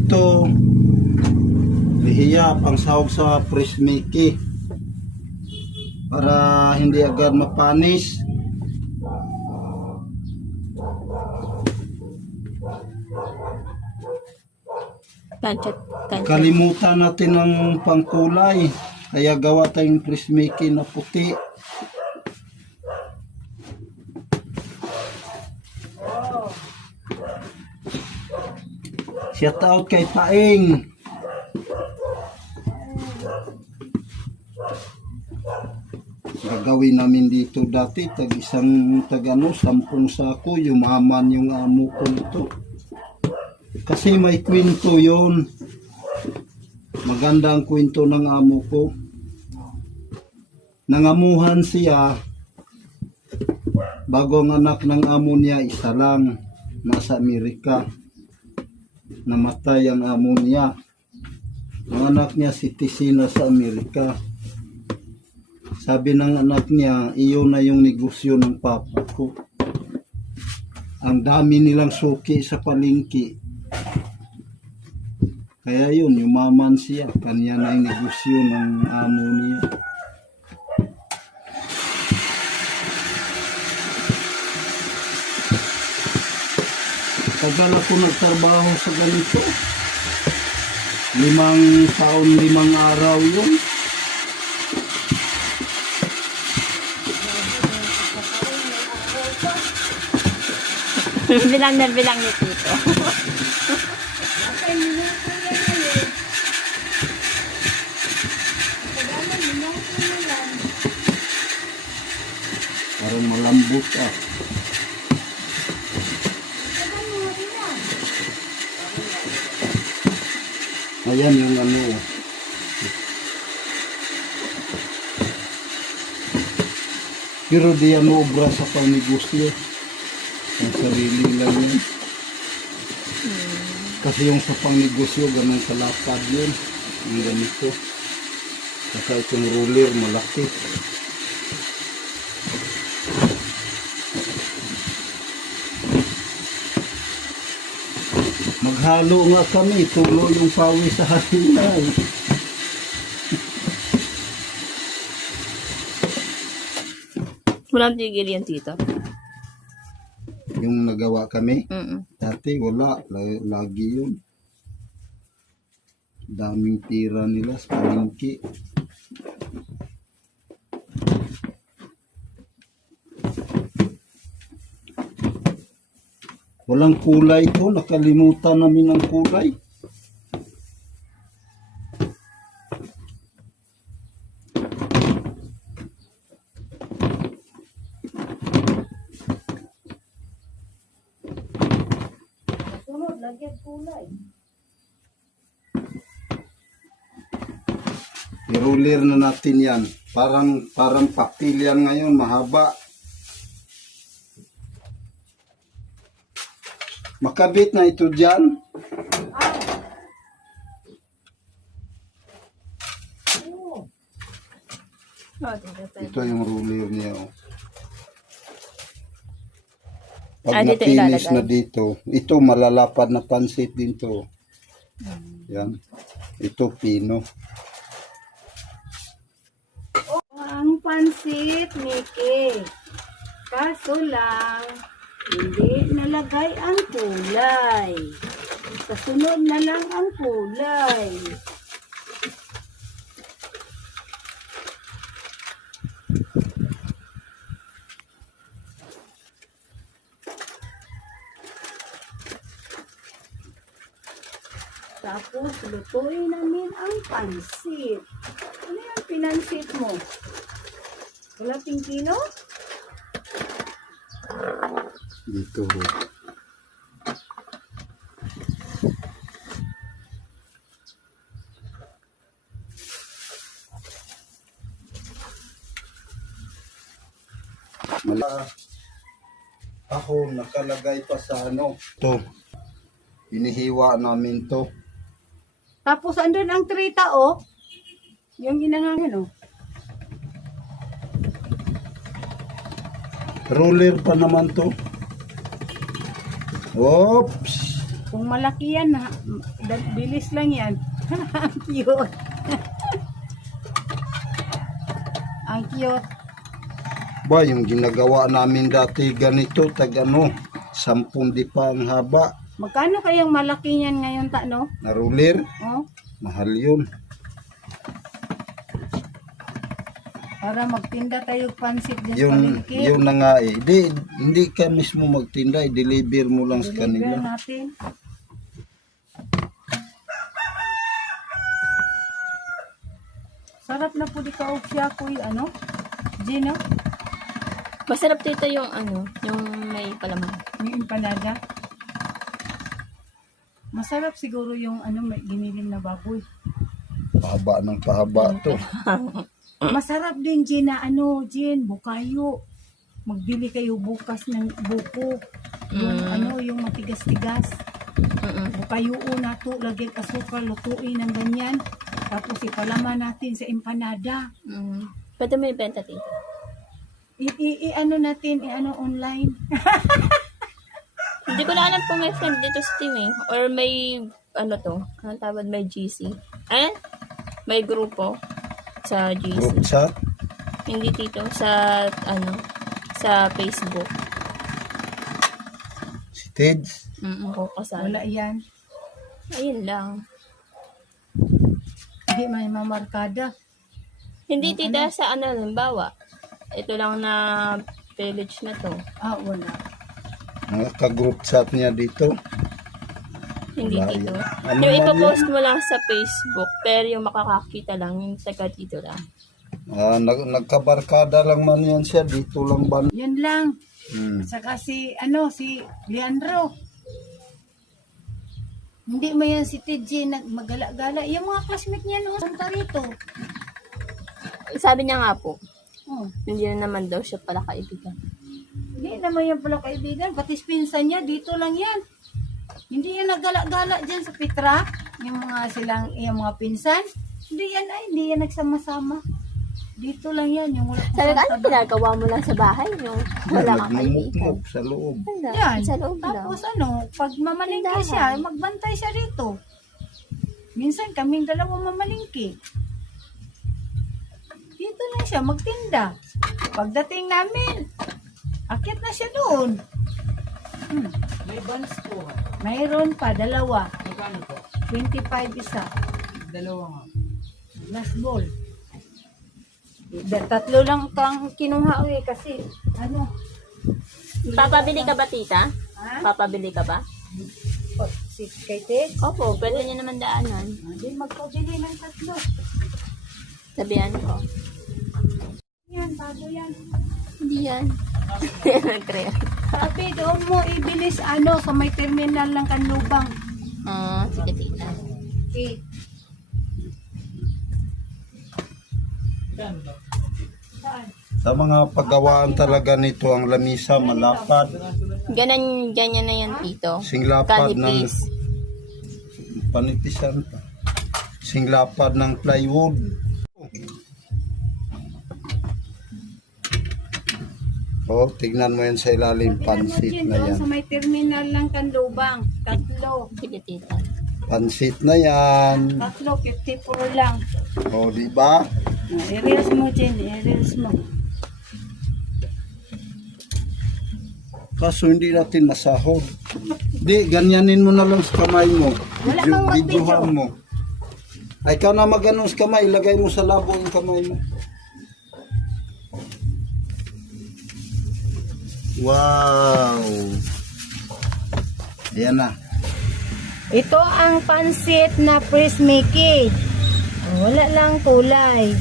dito. Lihiyap ang sahog sa fresh Mickey para hindi agad mapanis. Kanchat. Kalimutan natin ang pangkulay, kaya gawa tayong fresh Mickey na puti. Shout out kay Paing. Gagawin namin dito dati isang 10 sako, yumaman yung amo ko nito. Kasi may kwento yon. Maganda ang kwento ng amo ko. Nangamuhan siya bago ang anak ng amo niya isa lang, nasa Amerika. Namatay ang amo niya. Ang anak niya citizen sa Amerika. Sabi ng anak niya, iyon na yung negosyo ng papa ko. Ang dami nilang suki sa palengke. Kaya yun, yumaman siya. Kanya na yung negosyo ng amo niya. Tagal ako nagtrabaho sa ganito. 5 taon, 5 araw yun. Bilang na bilang ni Tito. Parang malambot ah. Ayan yung ano. Pero di yan obra sa panegosyo. Ang sarili lang yan. Kasi yung sa pangnegosyo, ganun kalapad yun. Yung ganito. Saka itong ruler, malaki. Maghalo nga kami, tulo yung pawis sa hasinay. Walang tigil yan, Tito. Yung nagawa kami, Mm. dati wala, lagi yun. Daming tira nila sa palengke. Walang kulay to, nakalimutan namin ang kulay. Sunod, lagyan kulay. I-roller na natin yan. Parang paktil yan ngayon, mahaba. Makabit na ito dyan. Ito yung roller niya. Oh. Pag Dito napinis ilalagay. na dito, ito malalapad na pansit din to. Yan. Ito pino. Ang pansit, Mickey. Kaso lang, hindi nalagay ang kulay. Kasunod na lang ang kulay. Tapos, lutuin namin ang pansit. Ano yung pinansit mo? Wala kilo? Dito. Ako nakalagay pa sa ano. To. Hinihiwa namin to. Tapos, andun ang trita, oh. Yung inangangan, oh. Roller pa naman to. Oops. Kung malaki yan, bilis lang yan. Ang cute. Ang cute. Ba, yung ginagawa namin dati ganito, tag ano, 10 di pa ang haba. Magkano kayang malaki niyan ngayon, no? Na ruler, Oh, mahal yun. para magtinda tayo pansit din sa Yun, palengke. yun na nga eh. Hindi ka mismo magtinda, i-deliver mo lang sa Deliver kanila. natin. Sarap na po di ka siya, kuy, ano? Gino, Masarap dito yung ano, yung may palaman. may empanada. Masarap siguro yung ano, may giniling na baboy. Pahaba ng pahaba to. Masarap din, Gin, na ano, Gin, bukayo. Magbili kayo bukas ng buko. Yung ano, yung matigas-tigas. Bukayo na to, lagyan asukal, lutuin ng ganyan. Tapos ipalaman natin sa empanada. Pwede mo ibenta dito. Ano natin, ano online. Hindi ko na alam kung may friend dito sa team eh. Or may, ano to, anong tawag, may GC. May grupo sa GC. Group chat. Hindi dito, sa, ano, sa Facebook. Si Tids. Ko kasal. Wala yan. Ayun lang. Hindi may mamarkada. Hindi tita sa ano, halimbawa. Ito lang na village na to. Wala. Mga ka-group chat niya dito. Hindi Wala dito. yan. Ano Yung man ipopost mo lang sa Facebook, pero yung makakakita lang, yung taga dito lang. Nagkabarkada lang man yan siya. Dito lang ba? Yan lang. Hmm. Saka si Leandro. Hindi mo yan si TJ magala-gala. Yung mga classmate niya noon, punta rito. Sabi niya nga po, Oh. hindi na naman daw siya pala kaibigan. Hindi naman yan pala kaibigan. Pati pinsan niya, dito lang yan. Hindi yan nagala-gala dyan sa Petra. Yung mga pinsan. Hindi yan nagsama-sama. Dito lang yan. Yung wala Sabi ka, ano ginagawa mo lang sa bahay? Yung wala kang kaibigan. Nagmumukmuk sa loob. Wala, Yan. sa loob lang. Tapos pag mamalingki Tindahan. siya, magbantay siya rito. Minsan kaming dalawa mamalingki. Dito lang siya magtinda. Pagdating namin, akit na siya doon. May buns po ha. Mayroon pa, dalawa. Magkano po? 25 isa. Dalawa nga. Last ball. Tatlo lang kang kinuha kasi Papabili ka ba, tita? ha? Papabili ka ba? Si kay Ted? Opo, pwede niya naman daanan. Hindi magpabili ng tatlo. Sabihan ko. Yan, bago yan. Hindi yan. Nag-create. Sabi, doon mo ibilis sa may terminal ng Kanlubang. Sige, tita. Okay. Magkano ba? Saan? Sa mga paggawaan talaga nito, ang lamisa malapad. Ganyan na yan, tito. Singlapad ng Kanipis. panipisan pa. Singlapad ng plywood. Tignan mo yan sa ilalim, pansit na yan. Sa may terminal ng Kanlubang. Tatlo. Sige, tita. Pansit na yan. Tatlo, 54 lang. Di ba? I-reels mo, Jen. I-reels mo. Kaso hindi natin masahod. Di, ganyanin mo na lang sa kamay mo. Wala kang mag-video. Videohan mo. Ay, ikaw na mag-ano sa kamay. Ilagay mo sa labo yung kamay mo. Wow! Ayan na. Ito ang pansit na fresh Mickey. Wala lang kulay.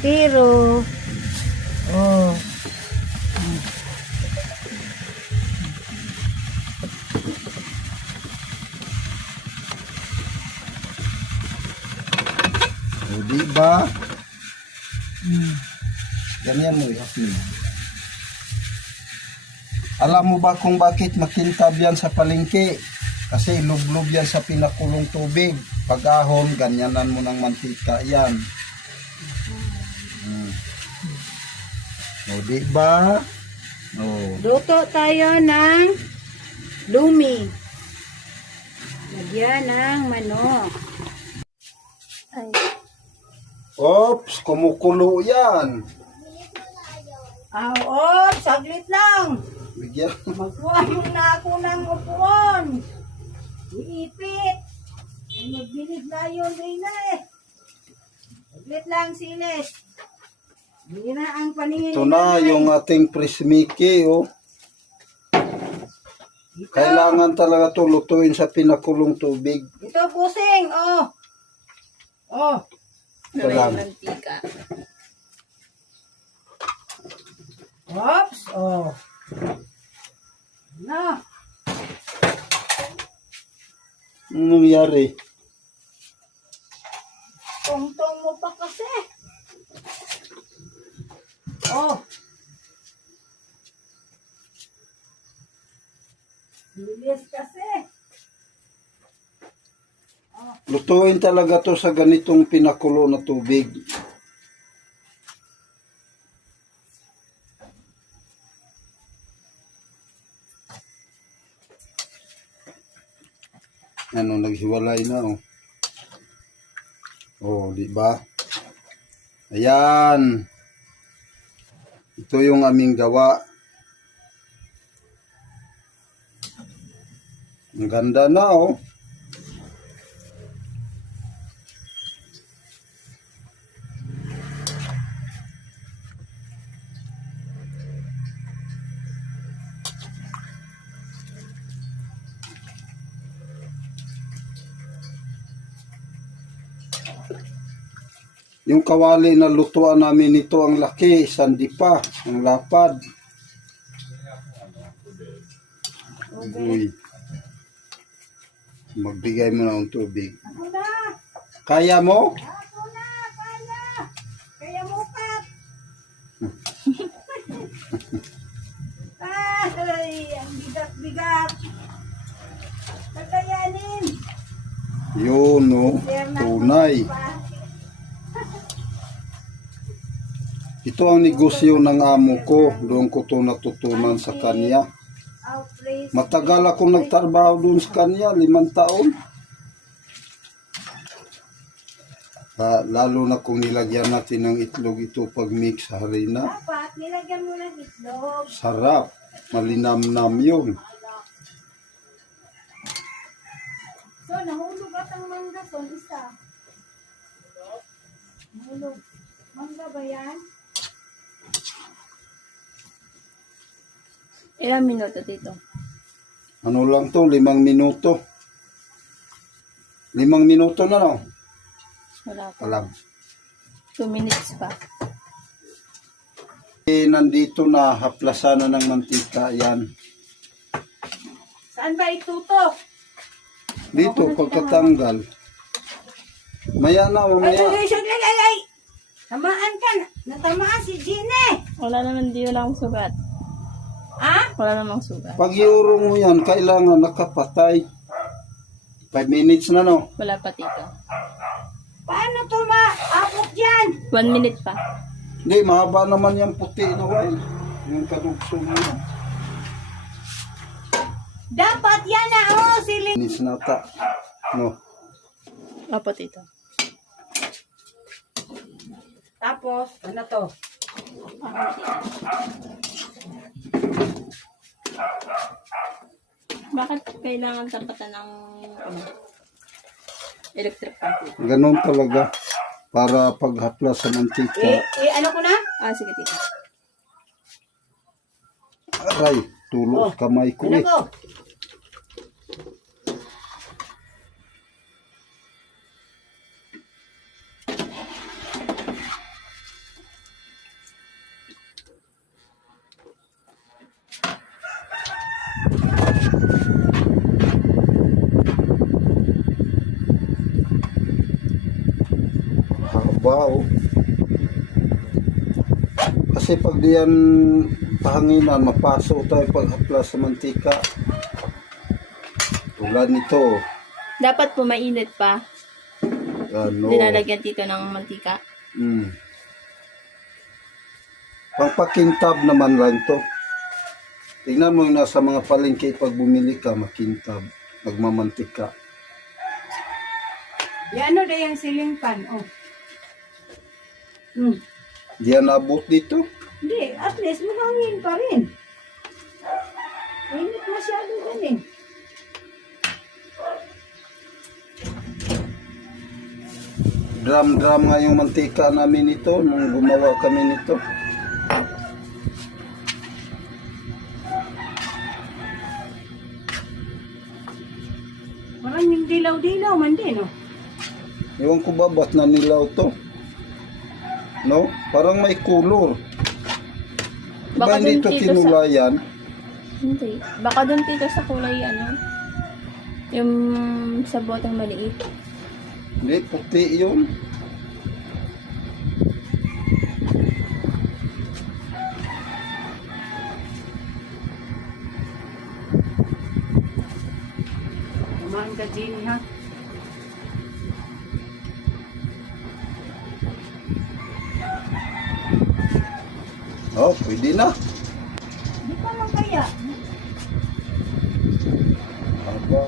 Pero, Di ba? Ganyan mo i-upload. Alam mo ba kung bakit makintab yan sa palengke? Kasi ilublob yan sa pinakulong tubig. Pag ahon, ganyanan mo ng mantika yan. Di ba? luto tayo ng lumi. Lagyan ng manok. Ay. Oops, kumukulo yan. Saglit lang. Bigyan. Magkuha yung na ako ng upuan. Iipit. Ay, magbilid na yun, Rina eh. Saglit lang, Siles. Hindi na ang paningin. Ito na yung ating presmiki, oh. Kailangan talaga ito lutuin sa pinakulong tubig. Ito, pusing, oh. Oh. Na may Salam. mantika. Oops, oh. Na. Anong nangyari? Tungtong mo pa kasi. Oh. Bilis kasi. Lutuin talaga to sa ganitong pinakulo na tubig. Ano, naghiwalay na, oh. Oh, di ba? Ayan. Ito yung aming gawa. Ang ganda na, oh. Yung kawali na lutuan namin nito ang laki, sandi pa, ang lapad. Uy. Magbigay mo na ng tubig. Ako na. Kaya mo? Ako na. Kaya. Kaya mo pa. Ay, ang bigat-bigat. Kakayanin. Yun, no? Tunay. Ito ang negosyo ng amo ko. Doon ko to natutunan sa kanya. Matagal akong nagtrabaho doon sa kanya, 5 taon. Lalo na kung nilagyan natin ng itlog ito pag mix sa harina. Dapat nilagyan mo ng itlog. Sarap. Malinamnam yun. So, nahulog at ang mangga. So, isa. Nahulog. Mangga ba yan? Ilang minuto dito? Ano lang to, 5 minuto. 5 minuto na, no? Wala pa. Alam. 2 minutes pa. Nandito na, haplasan na ng mantika. Yan. Saan ba itutok? Dito, pagkatanggal. Maya na, mamaya. Ay! Tamaan ka. Natamaan si Gine. Wala naman, di wala akong sugat. Ha? Wala namang sugat. Pag iurong mo yan, kailangan nakapatay. 5 minutes na, no? Wala pa dito. Paano to maabot yan? 1 minute pa. Hindi, mahaba naman yung puti na way. Yung kadugso mo yan. Dapat yan na, oh, sili. Minutes na ta. No? Opo, dito. Tapos, ano to? Bakit kailangan tapatan ng electric fan? Ganon talaga. Para paghaplas sa mantika. Ano ko na? Ah, sige, tito. Aray, tulog kamay ko Ano eh. ko? Haba, oh. Kasi pag diyan pahanginan, mapaso tayo paghaplas sa mantika. Tulad nito. Dapat po mainit pa. Ano? Dinalagyan dito ng mantika. Pangpakintab naman lang to. Tingnan mo yung nasa mga palengke pag bumili ka, makintab, nagmamantika. Yan ano yung ceiling fan, oh. Di yan abot dito. Hindi, at least mahangin pa rin. Init masyado yan eh. Drum nga yung mantika namin ito nung gumawa kami nito. Parang yung dilaw-dilaw man din, oh. Ewan ko ba ba't nanilaw to? No? Parang may color. Baka Diba hindi dun ito dito kinulayan? Hindi. Baka doon tito sa kulay ano. Yung sa boteng maliit. Hindi, puti yun. Kumain ka, Jenny, ha? Oh, pwede na. Di pa man kaya. Aba.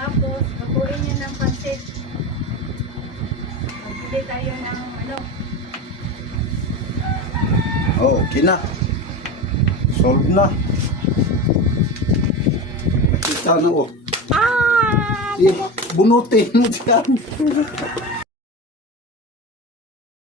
Tapos, kapuin niya ng pansit. Magbili tayo ng ano. Oh, okay na. Solve na. Nakita na oh. Ah! Eh, bunutin mo dyan.